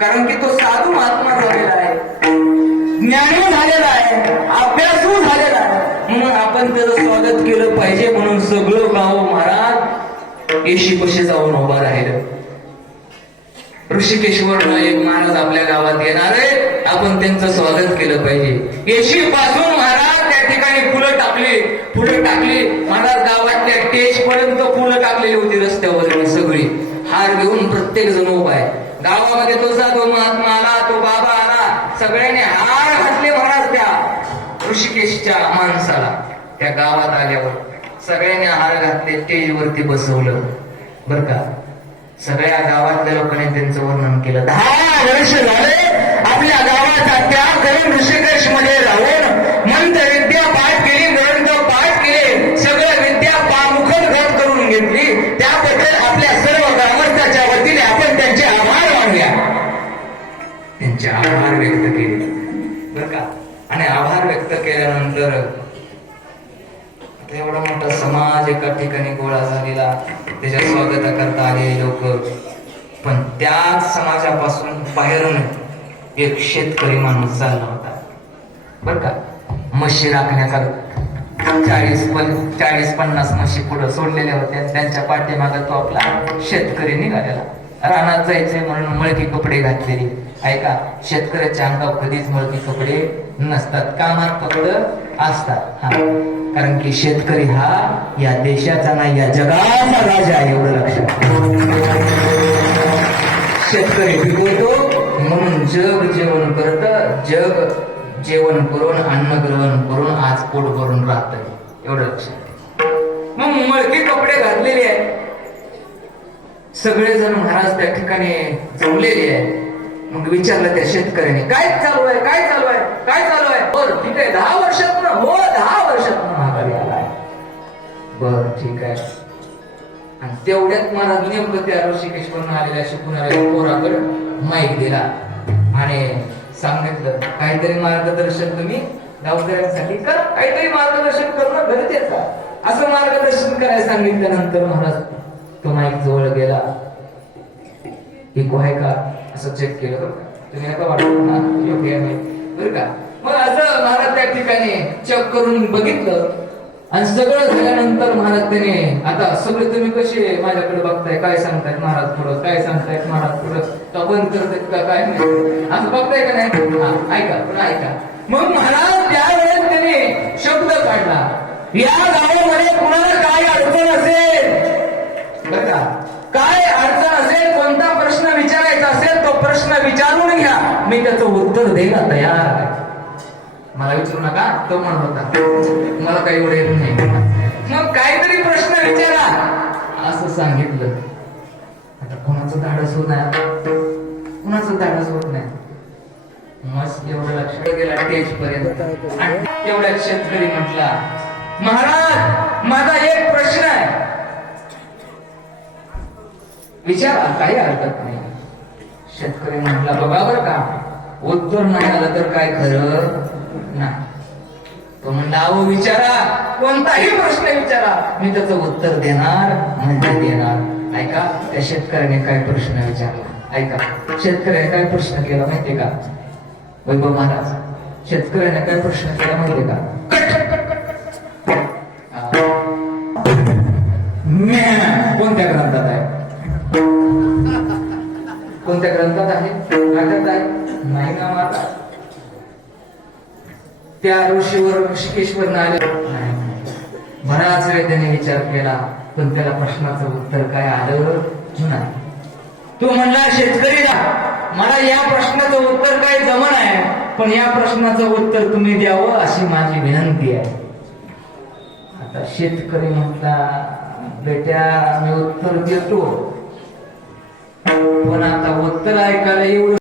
कारण की तो साधू महात्मा झालेला आहे. ज्ञानी झालेला आहे. अभ्यासू झालेला आहे. म्हणून आपण त्याचं स्वागत केलं पाहिजे म्हणून सगळं गाव महाराज येशी पशी जाऊन उभा राहिलं. ऋषिकेश्वर एक महाराज आपल्या गावात येणार आहे आपण त्यांचं स्वागत केलं पाहिजे. येशी पासून महाराज त्या ठिकाणी फुलं टाकली. फुलं टाकली. महाराज गावातल्या टेज पर्यंत फुलं टाकलेली होती रस्त्यावर सगळी. हार घेऊन प्रत्येक जण उभा आहे. गावामध्ये तो महात्मा आला तो बाबा आला सगळ्यांनी हार हसले महाराज त्या ऋषिकेशच्या माणसाला. त्या गावात आल्यावर सगळ्यांनी हार घातले स्टेजवरती बसवलं. बर का? सगळ्या गावातल्या लोकांनी त्यांचं वर्णन केलं. दहा वर्ष झाले आपल्या गावाचा त्याग करून ऋषिकेशमध्ये राहून आभार व्यक्त केले. बर का? आणि आभार व्यक्त केल्यानंतर आता एवढा मोठा समाज एका ठिकाणी गोळा झालेला त्याच्या स्वागता करता आलेले लोक पण त्याच समाजापासून बाहेरून एक शेतकरी माणूस चालला होता. बर का? म्हशी राखण्याचा चाळीस पण चाळीस पन्नास म्हशी पुढं सोडलेल्या होत्या. त्यांच्या पाठीमागे तो आपला शेतकरी निघालेला. रानात जायचंय म्हणून मळकी कपडे घातलेली. ऐका शेतकऱ्याच्या अंगावर कधीच मळकी कपडे नसतात. कामात कपड असतात. हा. कारण की शेतकरी हा या देशाचा नाही या जगाचा राजा आहे एवढं लक्षात शेतकरी पिकवतो म्हणून जग जेवण करत जग जेवण करून अन्न ग्रहण करून आज पोट भरून राहत एवढं लक्षात मग मळके कपडे घातलेले आहेत. सगळेजण महाराज त्या ठिकाणी जमलेले आहे मग विचारलं त्या शेतकऱ्याने काय चालू आहे? काय चालू आहे? काय चालू आहे? बर ठीक आहे दहा वर्षात हो दहा वर्षात महागारी आलाय बर ठीक आहे. आणि तेवढ्यात मला नेमकं त्या ऋषिकेश्वरून आलेल्या शिकवणाऱ्या पोराकडे माईक दिला आणि सांगितलं काहीतरी मार्गदर्शन तुम्ही गावकऱ्यांसाठी करा काहीतरी मार्गदर्शन करणं गरजेचं असं मार्गदर्शन करायला सांगितल्यानंतर महाराज तो माईक जवळ गेला. एक आहे का? असं चेक केलं बरं का? तुम्ही नका वाटत योग्य आहे. बरं का? मग असं महाराज त्या ठिकाणी चेक करून बघितलं. आणि सगळं झाल्यानंतर महाराज त्याने आता सगळे तुम्ही कसे माझ्याकडे बघताय? काय सांगतायत महाराज पुढं? काय सांगतायत महाराज पुढं? का बंद करतायत का काय नाही? असं बघताय का नाही? ऐका पण ऐका. मग महाराज त्यावेळेस त्याने शब्द काढला. या गावामध्ये कुणाला काय अडचण असेल? बरं का? काय अडचण असेल कोणता प्रश्न विचारायचा असेल तो प्रश्न विचारून घ्या. मी त्याचं उत्तर द्यायला तयार आहे. मला विचारू नका तो म्हणत होता. मला काही एवढं येत नाही. मग काहीतरी प्रश्न विचारा. असं सांगितलं. आता कोणाचं धाडस होत नाही कुणाचं धाडस होत नाही. मस्त एवढं लक्षात गेला टेज पर्यंत. आणि तेवढ्यात शेतकरी म्हटला महाराज माझा एक प्रश्न आहे. विचारा काही हरकत नाही. शेतकरी म्हटला बघा बर का उत्तर नाही आलं तर काय खरं? नाही. तो म्हणला अहो विचारा कोणताही प्रश्न विचारा. मी त्याचं उत्तर देणार म्हणजे देणार. ऐका त्या शेतकऱ्याने काय प्रश्न विचारला? ऐका शेतकऱ्याने काय प्रश्न केला माहितीये का? वैभव महाराज शेतकऱ्याने काय प्रश्न केला माहितीये का? कोणत्या ग्रंथात आहे? कोणत्या ग्रंथात आहे? नाटक आहे? नाही ना माता. त्या ऋषीवर ऋषिकेश्वर आले नाही. बराच वेळ त्याने विचार केला पण त्याला प्रश्नाचं उत्तर काय आलं? नाही. तो म्हणला शेतकरीला मला या प्रश्नाचं उत्तर काय जमन आहे पण या प्रश्नाचं उत्तर तुम्ही द्यावं अशी माझी विनंती आहे. आता शेतकरी म्हटला बेट्या मी उत्तर देतो. पण आता उत्तर ऐकायला एवढं